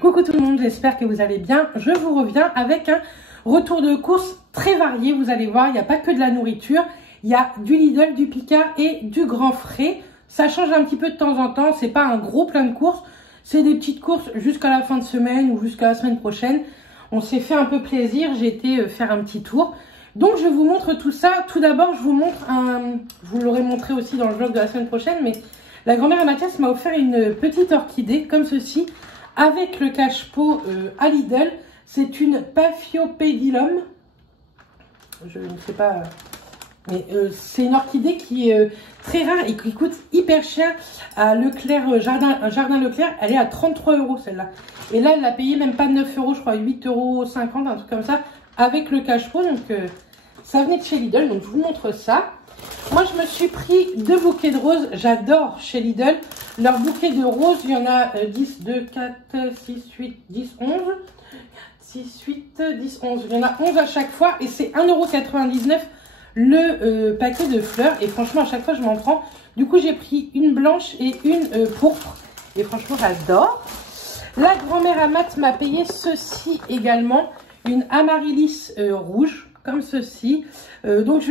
Coucou tout le monde, j'espère que vous allez bien. Je vous reviens avec un retour de course très varié. Vous allez voir, il n'y a pas que de la nourriture. Il y a du Lidl, du Picard et du Grand Frais. Ça change un petit peu de temps en temps. C'est pas un gros plein de courses. C'est des petites courses jusqu'à la fin de semaine ou jusqu'à la semaine prochaine. On s'est fait un peu plaisir. J'ai été faire un petit tour. Donc je vous montre tout ça. Tout d'abord, je vous montre je vous l'aurai montré aussi dans le vlog de la semaine prochaine, mais la grand-mère à Mathias m'a offert une petite orchidée comme ceci, avec le cache-pot à Lidl. C'est une Paphiopedilum. Je ne sais pas, mais c'est une orchidée qui est très rare et qui coûte hyper cher à Leclerc, Jardin Leclerc. Elle est à 33 € celle-là. Et là, elle l'a payé même pas 9 €, je crois 8,50 €, un truc comme ça, avec le cache-pot. Donc ça venait de chez Lidl, donc je vous montre ça. Moi, je me suis pris 2 bouquets de roses. J'adore chez Lidl. Leur bouquet de roses, il y en a 10, 2, 4, 6, 8, 10, 11. 6, 8, 10, 11. Il y en a 11 à chaque fois. Et c'est 1,99 € le paquet de fleurs. Et franchement, à chaque fois, je m'en prends. Du coup, j'ai pris une blanche et une pourpre. Et franchement, j'adore. La grand-mère Amat m'a payé ceci également. Une amaryllis rouge. Comme ceci. Donc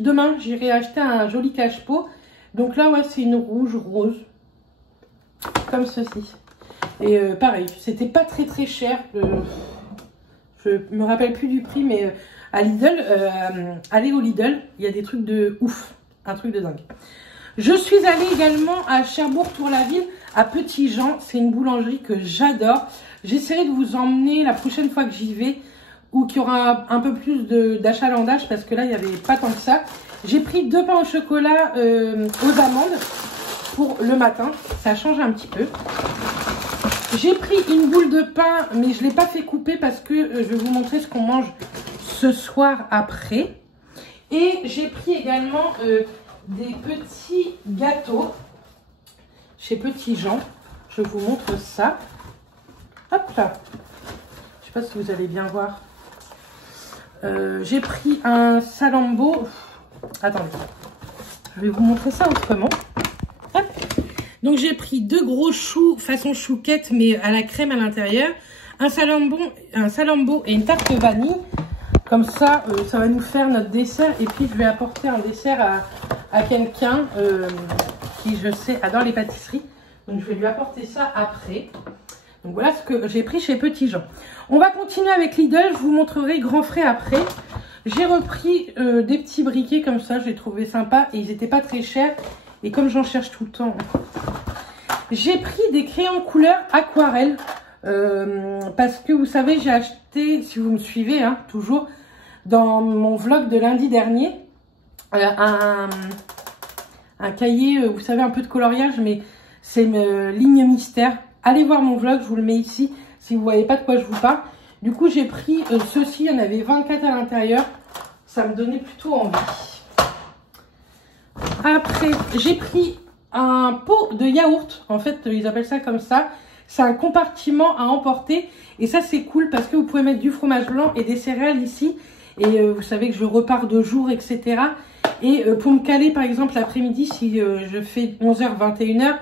demain j'irai acheter un joli cache-pot. Donc là ouais, c'est une rouge rose comme ceci. Et pareil, c'était pas très cher. Je me rappelle plus du prix, mais à Lidl, allez au Lidl, il y a des trucs de ouf, un truc de dingue. Je suis allée également à Cherbourg-Tour-la-Ville, à Petit Jean. C'est une boulangerie que j'adore. J'essaierai de vous emmener la prochaine fois que j'y vais, ou qu'il y aura un peu plus d'achalandage, parce que là, il n'y avait pas tant que ça. J'ai pris 2 pains au chocolat aux amandes pour le matin. Ça change un petit peu. J'ai pris une boule de pain, mais je ne l'ai pas fait couper parce que je vais vous montrer ce qu'on mange ce soir après. Et j'ai pris également des petits gâteaux chez Petit Jean. Je vous montre ça. Hop là. Je ne sais pas si vous allez bien voir. J'ai pris un salambo. Attendez, je vais vous montrer ça autrement. Hop. Donc j'ai pris 2 gros choux façon chouquette, mais à la crème à l'intérieur. Un salambo et une tarte vanille. Comme ça, ça va nous faire notre dessert. Et puis je vais apporter un dessert à quelqu'un qui, je sais, adore les pâtisseries. Donc je vais lui apporter ça après. Donc voilà ce que j'ai pris chez Petit Jean. On va continuer avec Lidl. Je vous montrerai Grand Frais après. J'ai repris des petits briquets comme ça. J'ai trouvé sympa et ils n'étaient pas très chers. Et comme j'en cherche tout le temps, j'ai pris des crayons couleur aquarelle. Parce que vous savez, j'ai acheté, si vous me suivez, hein, toujours, dans mon vlog de lundi dernier, un cahier, vous savez, un peu de coloriage, mais c'est une ligne mystère. Allez voir mon vlog, je vous le mets ici, si vous ne voyez pas de quoi je vous parle. Du coup, j'ai pris ceci, il y en avait 24 à l'intérieur. Ça me donnait plutôt envie. Après, j'ai pris un pot de yaourt. En fait, ils appellent ça comme ça. C'est un compartiment à emporter. Et ça, c'est cool parce que vous pouvez mettre du fromage blanc et des céréales ici. Et vous savez que je repars de jour, etc. Et pour me caler, par exemple, l'après-midi, si je fais 11 h, 21 h,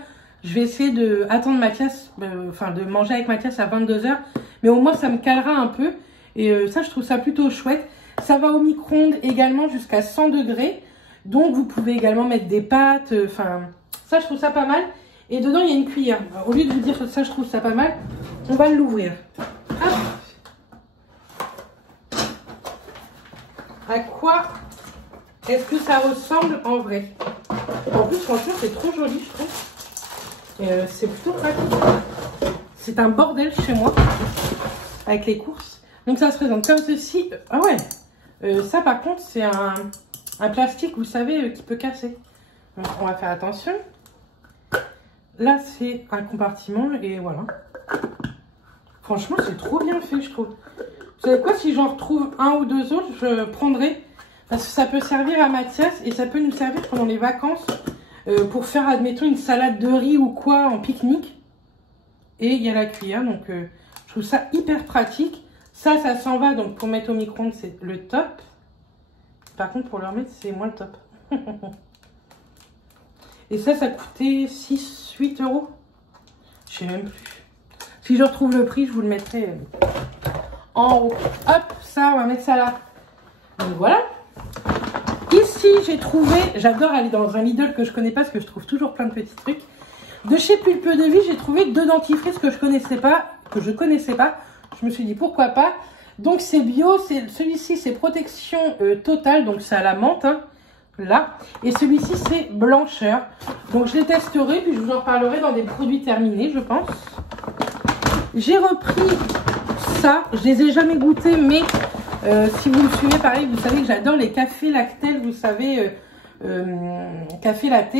je vais essayer d'attendre Mathias, de manger avec Mathias à 22 h. Mais au moins, ça me calera un peu. Et ça, je trouve ça plutôt chouette. Ça va au micro-ondes également jusqu'à 100 degrés. Donc, vous pouvez également mettre des pâtes. Ça, je trouve ça pas mal. Et dedans, il y a une cuillère. Alors, au lieu de vous dire que ça, je trouve ça pas mal, on va l'ouvrir. À quoi est-ce que ça ressemble en vrai? En plus, franchement, c'est trop joli, je trouve. C'est plutôt pratique. C'est un bordel chez moi avec les courses. Donc ça se présente comme ceci. Ah ouais. Ça par contre c'est un plastique, vous savez, qui peut casser. Donc on va faire attention. Là c'est un compartiment et voilà. Franchement c'est trop bien fait, je trouve. Vous savez quoi, si j'en retrouve un ou 2 autres, je prendrai. Parce que ça peut servir à Mathias et ça peut nous servir pendant les vacances. Pour faire, admettons, une salade de riz ou quoi en pique-nique. Et il y a la cuillère, donc je trouve ça hyper pratique. Ça s'en va, donc pour mettre au micro-ondes, c'est le top. Par contre, pour le remettre, c'est moins le top. Et ça coûtait 6-8 €. Je sais même plus. Si je retrouve le prix, je vous le mettrai en haut. Hop, ça, on va mettre ça là. Donc voilà. Ici, j'ai trouvé, j'adore aller dans un Lidl que je connais pas parce que je trouve toujours plein de petits trucs. De chez Pulpe de Vie, j'ai trouvé 2 dentifrices que je connaissais pas. Je me suis dit pourquoi pas. Donc c'est bio, celui-ci c'est protection totale, donc c'est à la menthe, hein, là. Et celui-ci c'est blancheur. Donc je les testerai, puis je vous en reparlerai dans des produits terminés, je pense. J'ai repris ça, je les ai jamais goûtés, mais si vous me suivez pareil, vous savez que j'adore les cafés Lactel, vous savez, café latte.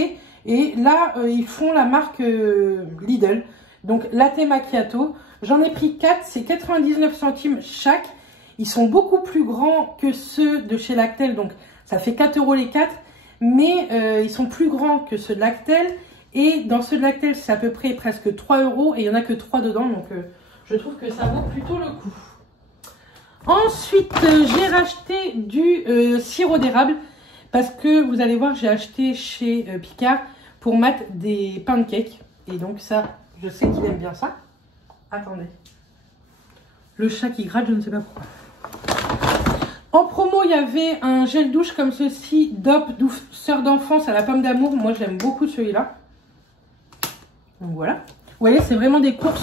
Et là, ils font la marque Lidl, donc latte macchiato. J'en ai pris 4, c'est 99 centimes chaque. Ils sont beaucoup plus grands que ceux de chez Lactel, donc ça fait 4 € les 4. Mais ils sont plus grands que ceux de Lactel. Et dans ceux de Lactel, c'est à peu près presque 3 € et il n'y en a que 3 dedans. Donc je trouve que ça vaut plutôt le coup. Ensuite, j'ai racheté du sirop d'érable. Parce que vous allez voir, j'ai acheté chez Picard pour Matt des pancakes. Et donc ça, je sais qu'il aime bien ça. Attendez. Le chat qui gratte, je ne sais pas pourquoi. En promo, il y avait un gel douche comme ceci, DOP, douceur d'enfance à la pomme d'amour. Moi, j'aime beaucoup celui-là. Donc voilà. Vous voyez, c'est vraiment des courses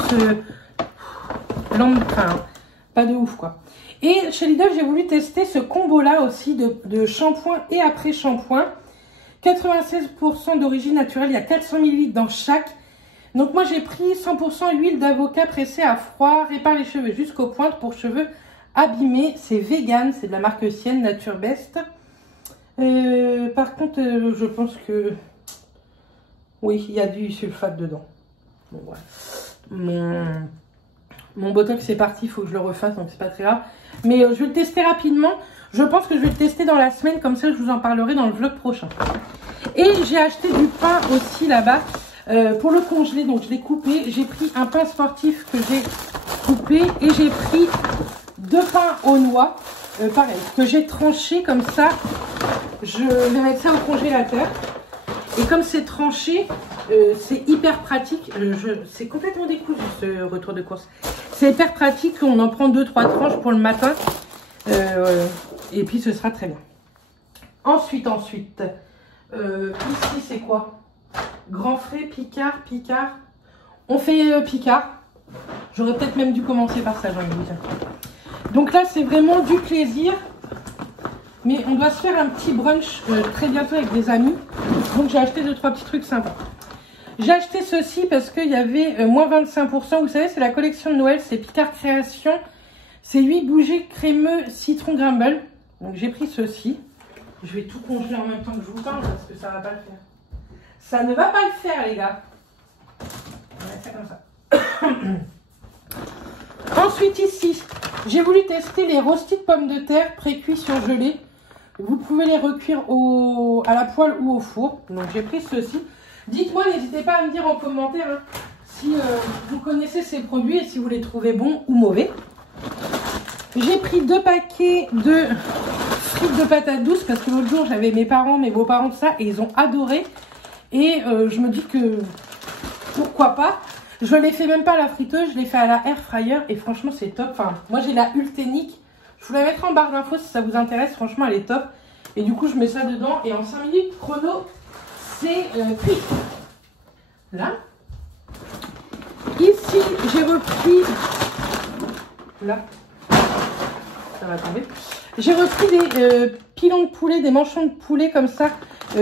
enfin, pas de ouf, quoi. Et chez Lidl, j'ai voulu tester ce combo-là aussi de shampoing et après-shampoing. 96% d'origine naturelle, il y a 400 ml dans chaque. Donc moi, j'ai pris 100% huile d'avocat pressée à froid, répare les cheveux jusqu'aux pointes pour cheveux abîmés. C'est vegan, c'est de la marque Sienne, Nature Best. Par contre, je pense que... Oui, il y a du sulfate dedans. Bon, voilà. Mon botox c'est parti, il faut que je le refasse, donc c'est pas très grave. Mais je vais le tester rapidement. Je pense que je vais le tester dans la semaine, comme ça je vous en parlerai dans le vlog prochain. Et j'ai acheté du pain aussi là-bas pour le congeler, donc je l'ai coupé. J'ai pris un pain sportif que j'ai coupé et j'ai pris 2 pains aux noix, pareil, que j'ai tranché comme ça. Je vais mettre ça au congélateur. Et comme c'est tranché, c'est hyper pratique. C'est complètement décousu ce retour de course. C'est hyper pratique, on en prend 2-3 tranches pour le matin. Et puis ce sera très bien. Ensuite, ici c'est quoi? Grand Frais, Picard. On fait Picard. J'aurais peut-être même dû commencer par ça, j'ai envie de vous dire. Donc là, c'est vraiment du plaisir. Mais on doit se faire un petit brunch très bientôt avec des amis. Donc j'ai acheté 2-3 petits trucs sympas. J'ai acheté ceci parce qu'il y avait moins 25%. Vous savez, c'est la collection de Noël. C'est Picard Création. C'est 8 bougies crémeux citron Grumble. Donc j'ai pris ceci. Je vais tout congeler en même temps que je vous parle parce que ça ne va pas le faire. Ça ne va pas le faire, les gars. On va faire comme ça. Ensuite, ici, j'ai voulu tester les rostis de pommes de terre pré-cuits surgelés. Vous pouvez les recuire à la poêle ou au four. Donc j'ai pris ceci. Dites-moi, n'hésitez pas à me dire en commentaire hein, si vous connaissez ces produits et si vous les trouvez bons ou mauvais. J'ai pris 2 paquets de frites de patates douces parce que l'autre jour j'avais mes beaux-parents de ça et ils ont adoré. Et je me dis que pourquoi pas. Je ne l'ai fait même pas à la friteuse, je l'ai fait à la air fryer et franchement c'est top. Enfin, moi j'ai la Ultenic. Je vous la mettrai en barre d'infos si ça vous intéresse. Franchement, elle est top. Et du coup, je mets ça dedans. Et en 5 minutes chrono, c'est cuit. Là. Ici, j'ai repris... Là. Ça va tomber. J'ai repris des pilons de poulet, des manchons de poulet comme ça,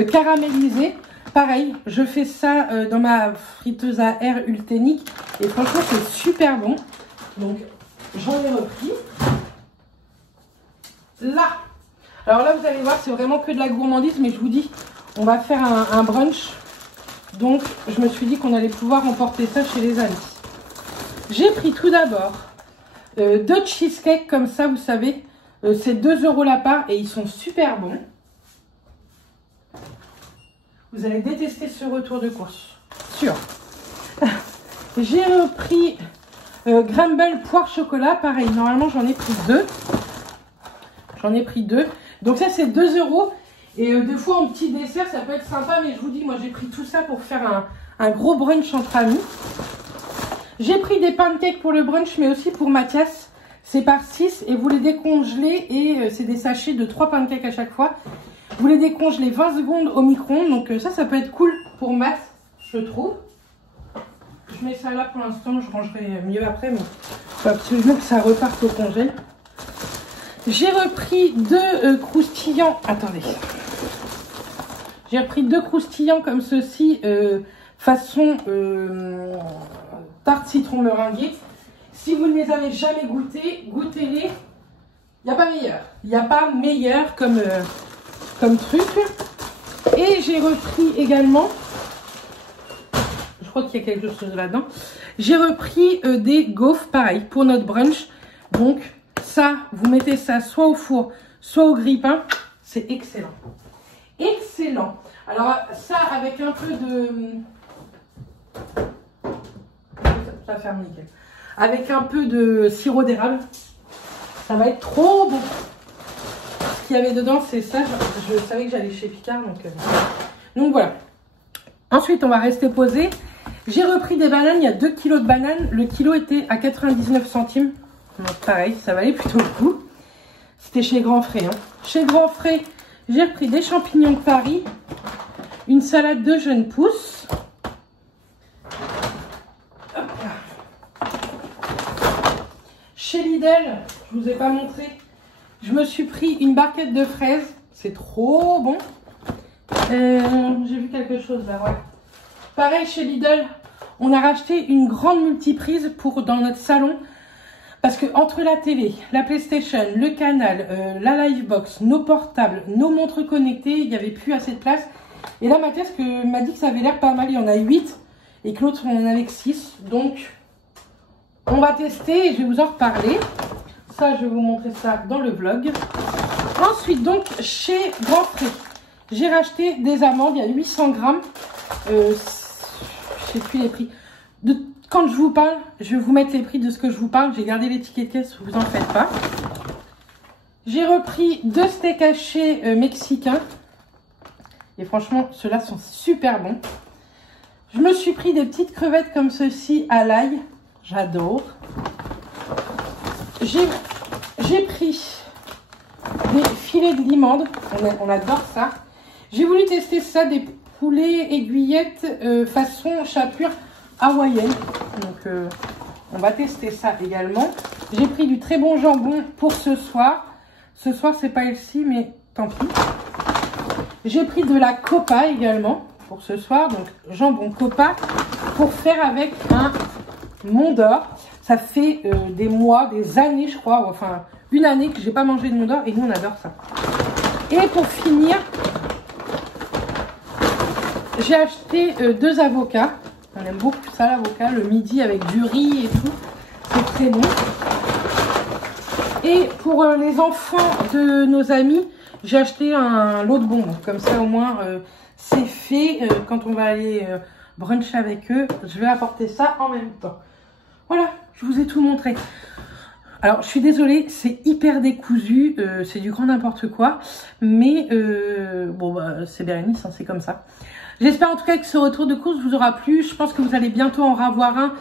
caramélisés. Pareil, je fais ça dans ma friteuse à air Ultenic. Et franchement, c'est super bon. Donc, j'en ai repris. Là, alors là vous allez voir c'est vraiment que de la gourmandise, mais je vous dis on va faire un brunch, donc je me suis dit qu'on allait pouvoir emporter ça chez les amis. J'ai pris tout d'abord 2 cheesecakes comme ça, vous savez, c'est 2 € la part et ils sont super bons. Vous allez détester ce retour de course, sûr. J'ai repris Grumble poire chocolat, pareil, normalement j'en ai pris 2. J'en ai pris 2. Donc ça, c'est 2 €. Et des fois, en petit dessert, ça peut être sympa. Mais je vous dis, moi, j'ai pris tout ça pour faire un gros brunch entre amis. J'ai pris des pancakes pour le brunch, mais aussi pour Mathias. C'est par 6 et vous les décongelez. Et c'est des sachets de 3 pancakes à chaque fois. Vous les décongelez 20 secondes au micro-ondes. Donc ça peut être cool pour Math, je trouve. Je mets ça là pour l'instant. Je rangerai mieux après. Mais il faut absolument que ça reparte au congé. J'ai repris 2 croustillants. Attendez. J'ai repris 2 croustillants comme ceci. Façon tarte citron meringuée. Si vous ne les avez jamais goûtés, goûtez-les. Il n'y a pas meilleur. Il n'y a pas meilleur comme truc. Et j'ai repris également, je crois qu'il y a quelque chose là-dedans. J'ai repris des gaufres, pareil, pour notre brunch. Donc ça, vous mettez ça soit au four, soit au grille-pain. C'est excellent. Excellent. Alors ça, avec un peu de... Ça ferme nickel. Avec un peu de sirop d'érable, ça va être trop bon. Ce qu'il y avait dedans, c'est ça. Je savais que j'allais chez Picard, donc voilà. Ensuite, on va rester posé. J'ai repris des bananes. Il y a 2 kilos de bananes. Le kilo était à 99 centimes. Donc pareil, ça valait plutôt le coup. C'était chez Grand Frais. Hein. Chez Grand Frais, j'ai repris des champignons de Paris, une salade de jeunes pousses. Chez Lidl, je vous ai pas montré, je me suis pris une barquette de fraises. C'est trop bon. J'ai vu quelque chose là, ouais. Pareil chez Lidl, on a racheté une grande multiprise pour dans notre salon. Parce que entre la télé, la PlayStation, le canal, la Livebox, nos portables, nos montres connectées, il n'y avait plus assez de place. Et là, Mathias m'a dit que ça avait l'air pas mal. Il y en a 8 et que l'autre, on en avait que 6. Donc... on va tester et je vais vous en reparler. Ça, je vais vous montrer ça dans le vlog. Ensuite, donc, chez Grand Frais, j'ai racheté des amandes. Il y a 800 grammes. Je sais plus les prix. Quand je vous parle, je vais vous mettre les prix de ce que je vous parle. J'ai gardé les tickets de caisse, vous en faites pas. J'ai repris 2 steaks hachés mexicains. Et franchement, ceux-là sont super bons. Je me suis pris des petites crevettes comme ceci à l'ail. J'adore. J'ai pris des filets de limande. On adore ça. J'ai voulu tester ça, des poulets aiguillettes façon chapelure hawaïenne. Donc, on va tester ça également. J'ai pris du très bon jambon pour ce soir. Ce soir, c'est pas ici, mais tant pis. J'ai pris de la copa également pour ce soir. Donc, jambon copa pour faire avec un Mont d'Or. Ça fait des mois, des années, je crois. Enfin, une année que j'ai pas mangé de Mont d'Or et nous, on adore ça. Et pour finir, j'ai acheté 2 avocats. On aime beaucoup ça, l'avocat, le midi avec du riz et tout. C'est très bon. Et pour les enfants de nos amis, j'ai acheté un lot de bonbons. Comme ça, au moins, c'est fait. Quand on va aller brunch avec eux, je vais apporter ça en même temps. Voilà, je vous ai tout montré. Alors, je suis désolée, c'est hyper décousu. C'est du grand n'importe quoi. Mais, bon, bah, c'est Bérénice, hein, c'est comme ça. J'espère en tout cas que ce retour de course vous aura plu. Je pense que vous allez bientôt en revoir un.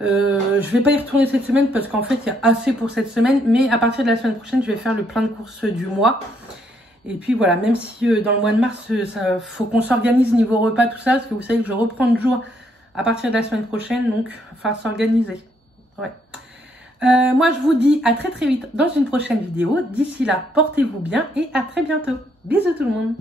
Je vais pas y retourner cette semaine parce qu'en fait il y a assez pour cette semaine. Mais à partir de la semaine prochaine, je vais faire le plein de courses du mois. Et puis voilà, même si dans le mois de mars, ça faut qu'on s'organise niveau repas, tout ça. Parce que vous savez que je reprends le jour à partir de la semaine prochaine. Donc, il va falloir s'organiser. Ouais. Moi, je vous dis à très très vite dans une prochaine vidéo. D'ici là, portez-vous bien et à très bientôt. Bisous tout le monde.